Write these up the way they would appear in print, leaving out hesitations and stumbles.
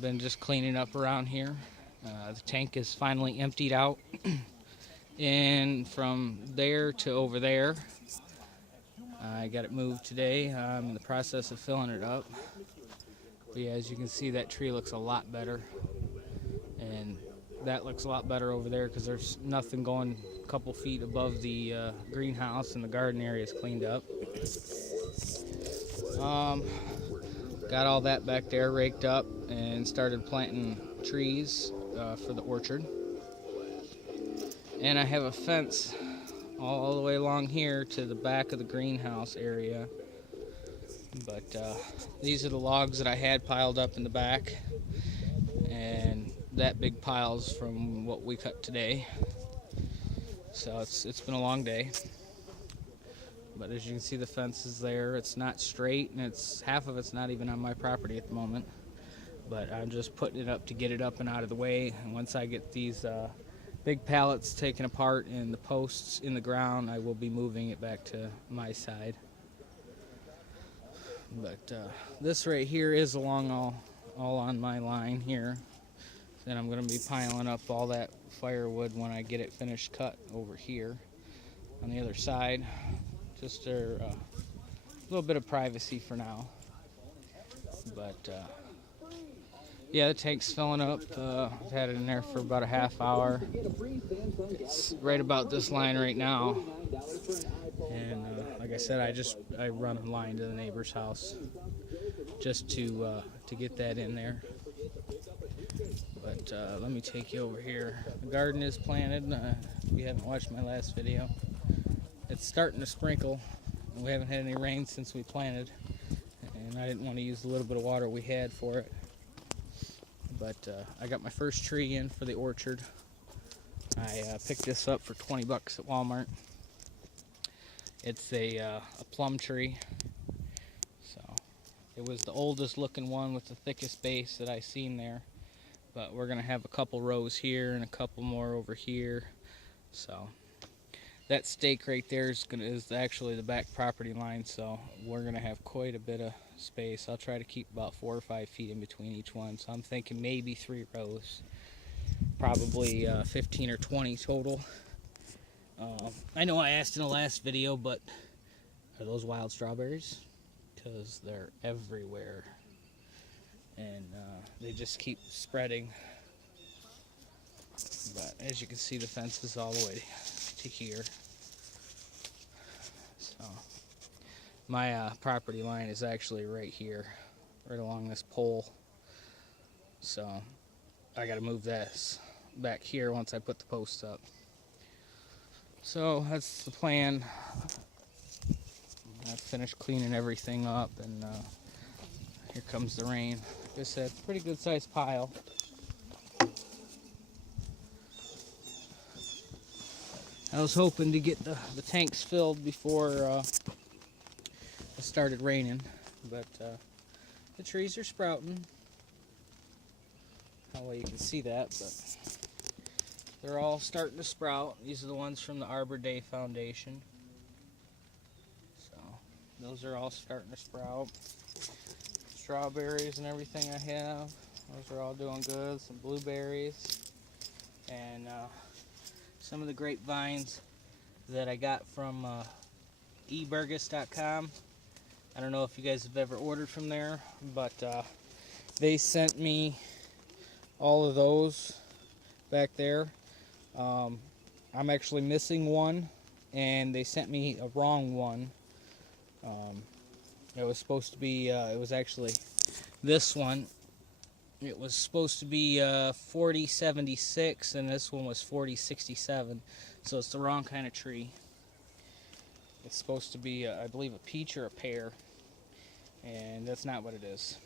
Been just cleaning up around here. The tank is finally emptied out. And from there to over there, I got it moved today. I'm in the process of filling it up. But yeah, as you can see, that tree looks a lot better. And that looks a lot better over there because there's nothing going a couple feet above the greenhouse, and the garden area is cleaned up. Got all that back there raked up and started planting trees for the orchard. And I have a fence all the way along here to the back of the greenhouse area. But these are the logs that I had piled up in the back. And that big pile's from what we cut today. So it's been a long day. But as you can see, the fence is there. It's not straight, and half of it's not even on my property at the moment. But I'm just putting it up to get it up and out of the way. And once I get these big pallets taken apart and the posts in the ground, I will be moving it back to my side. But this right here is along all on my line here. Then I'm going to be piling up all that firewood when I get it finished cut over here on the other side. Just a little bit of privacy for now. But yeah, the tank's filling up. I've had it in there for about a half hour. It's right about this line right now. And like I said, I run a line to the neighbor's house just to get that in there. But let me take you over here. The garden is planted. If you haven't watched my last video, it's starting to sprinkle. We haven't had any rain since we planted, and I didn't want to use the little bit of water we had for it. But I got my first tree in for the orchard. I picked this up for 20 bucks at Walmart. It's a plum tree. So it was the oldest looking one with the thickest base that I seen there. But we're going to have a couple rows here and a couple more over here. So that stake right there is actually the back property line, so we're going to have quite a bit of space. I'll try to keep about 4 or 5 feet in between each one, so I'm thinking maybe 3 rows. Probably 15 or 20 total. I know I asked in the last video, but are those wild strawberries? Because they're everywhere. And they just keep spreading. But as you can see, the fence is all the way to here. So my property line is actually right here, right along this pole. So I got to move this back here once I put the posts up. So that's the plan. I finished cleaning everything up, and here comes the rain. Like I said, pretty good sized pile. I was hoping to get the tanks filled before it started raining, but the trees are sprouting. How well you can see that, but they're all starting to sprout. These are the ones from the Arbor Day Foundation. So those are all starting to sprout. Strawberries and everything I have, those are all doing good. Some blueberries and some of the grapevines that I got from eburgess.com. I don't know if you guys have ever ordered from there, but they sent me all of those back there. I'm actually missing one, and they sent me a wrong one. It was supposed to be, it was actually this one. It was supposed to be 4076, and this one was 4067. So it's the wrong kind of tree. It's supposed to be, I believe, a peach or a pear, and that's not what it is.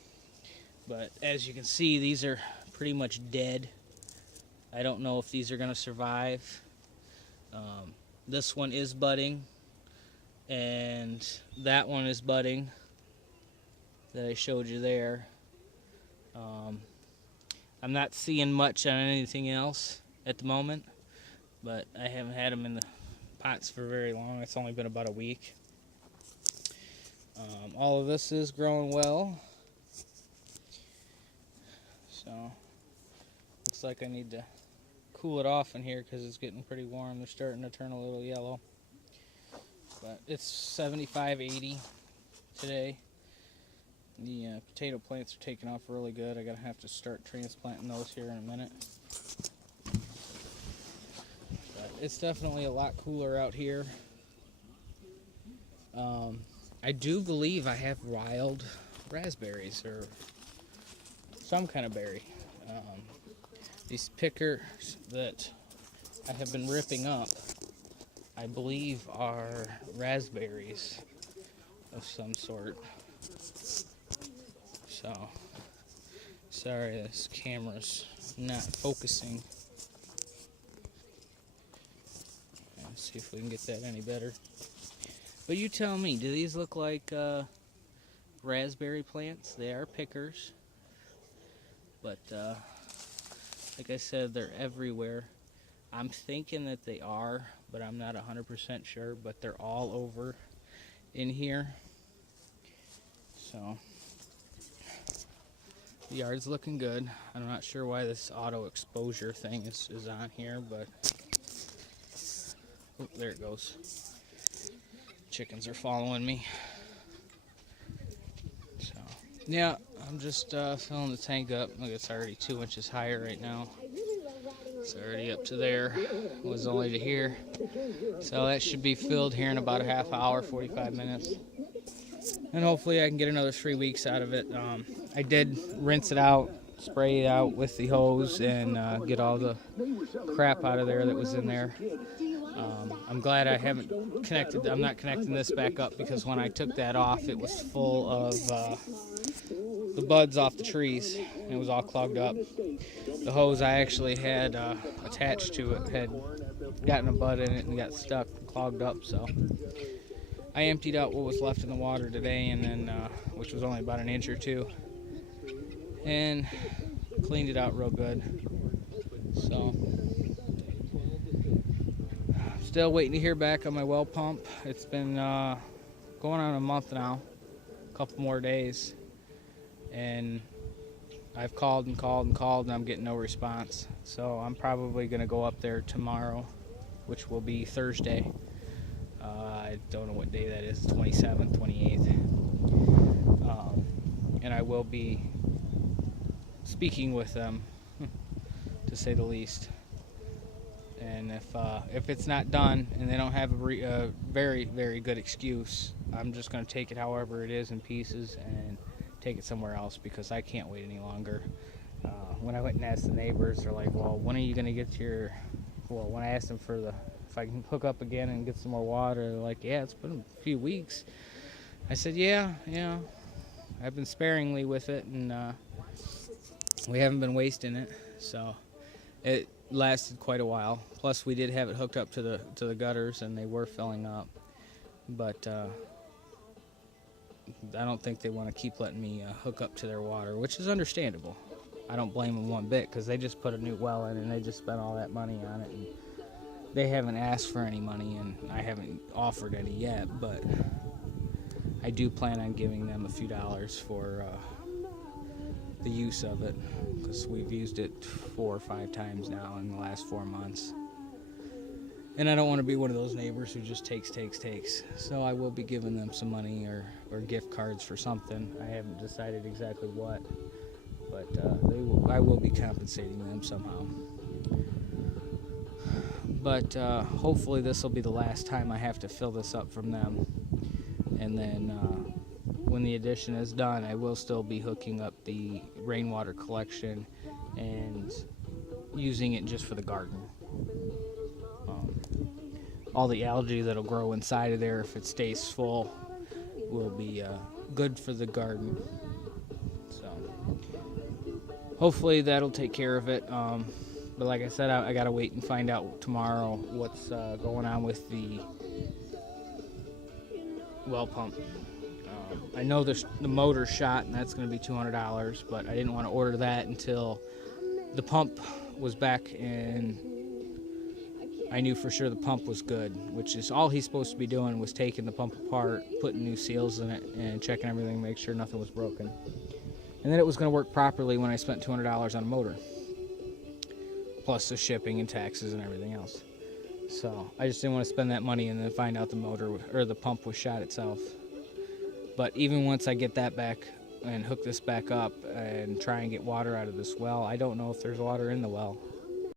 But as you can see, these are pretty much dead. I don't know if these are going to survive. This one is budding, and that one is budding that I showed you there. I'm not seeing much on anything else at the moment, but I haven't had them in the pots for very long. It's only been about a week. All of this is growing well. So looks like I need to cool it off in here because it's getting pretty warm. They're starting to turn a little yellow. But it's 75, 80 today. The potato plants are taking off really good. I'm going to have to start transplanting those here in a minute. But it's definitely a lot cooler out here. I do believe I have wild raspberries or some kind of berry. These pickers that I have been ripping up, I believe, are raspberries of some sort. So, sorry, this camera's not focusing. Let's see if we can get that any better. But you tell me, do these look like raspberry plants? They are pickers. But, like I said, they're everywhere. I'm thinking that they are, but I'm not 100% sure. But they're all over in here. So, the yard's looking good. I'm not sure why this auto exposure thing is on here, but oh, there it goes. Chickens are following me. So, yeah, I'm just filling the tank up. Look, it's already 2 inches higher right now. It's already up to there. It was only to here. So that should be filled here in about a half hour, 45 minutes. And hopefully I can get another 3 weeks out of it. I did rinse it out, spray it out with the hose, and get all the crap out of there that was in there. I'm glad I haven't connected. I'm not connecting this back up because when I took that off, it was full of the buds off the trees. And it was all clogged up. The hose I actually had attached to it had gotten a bud in it and got stuck and clogged up. So I emptied out what was left in the water today, and then which was only about an inch or two, and cleaned it out real good. So still waiting to hear back on my well pump. It's been going on a month now, a couple more days, and I've called and called and called, and I'm getting no response. So I'm probably going to go up there tomorrow, which will be Thursday. I don't know what day that is, 27th, 28th. And I will be speaking with them, to say the least. And if it's not done and they don't have a very, very good excuse, I'm just going to take it however it is in pieces and take it somewhere else because I can't wait any longer. When I went and asked the neighbors, they're like, well, when are you going to get your... Well, when I asked them for if I can hook up again and get some more water, they're like, yeah, it's been a few weeks. I said, yeah, I've been sparingly with it, and we haven't been wasting it, so it lasted quite a while. Plus, we did have it hooked up to the gutters, and they were filling up, but I don't think they want to keep letting me hook up to their water, which is understandable. I don't blame them one bit because they just put a new well in and they just spent all that money on it, and they haven't asked for any money, and I haven't offered any yet, but I do plan on giving them a few dollars for the use of it because we've used it 4 or 5 times now in the last 4 months. And I don't want to be one of those neighbors who just takes. So I will be giving them some money or gift cards for something. I haven't decided exactly what, but I will be compensating them somehow. But hopefully this will be the last time I have to fill this up from them. And then when the addition is done, I will still be hooking up the rainwater collection and using it just for the garden. All the algae that'll grow inside of there, if it stays full, will be good for the garden. So hopefully that'll take care of it. But like I said, I gotta wait and find out tomorrow what's going on with the well pump. I know the motor's shot, and that's going to be $200, but I didn't want to order that until the pump was back and I knew for sure the pump was good, which is all he's supposed to be doing, was taking the pump apart, putting new seals in it, and checking everything, make sure nothing was broken. and then it was going to work properly when I spent $200 on a motor, plus the shipping and taxes and everything else. So I just didn't want to spend that money and then find out the motor or the pump was shot itself. But even once I get that back and hook this back up and try and get water out of this well, I don't know if there's water in the well.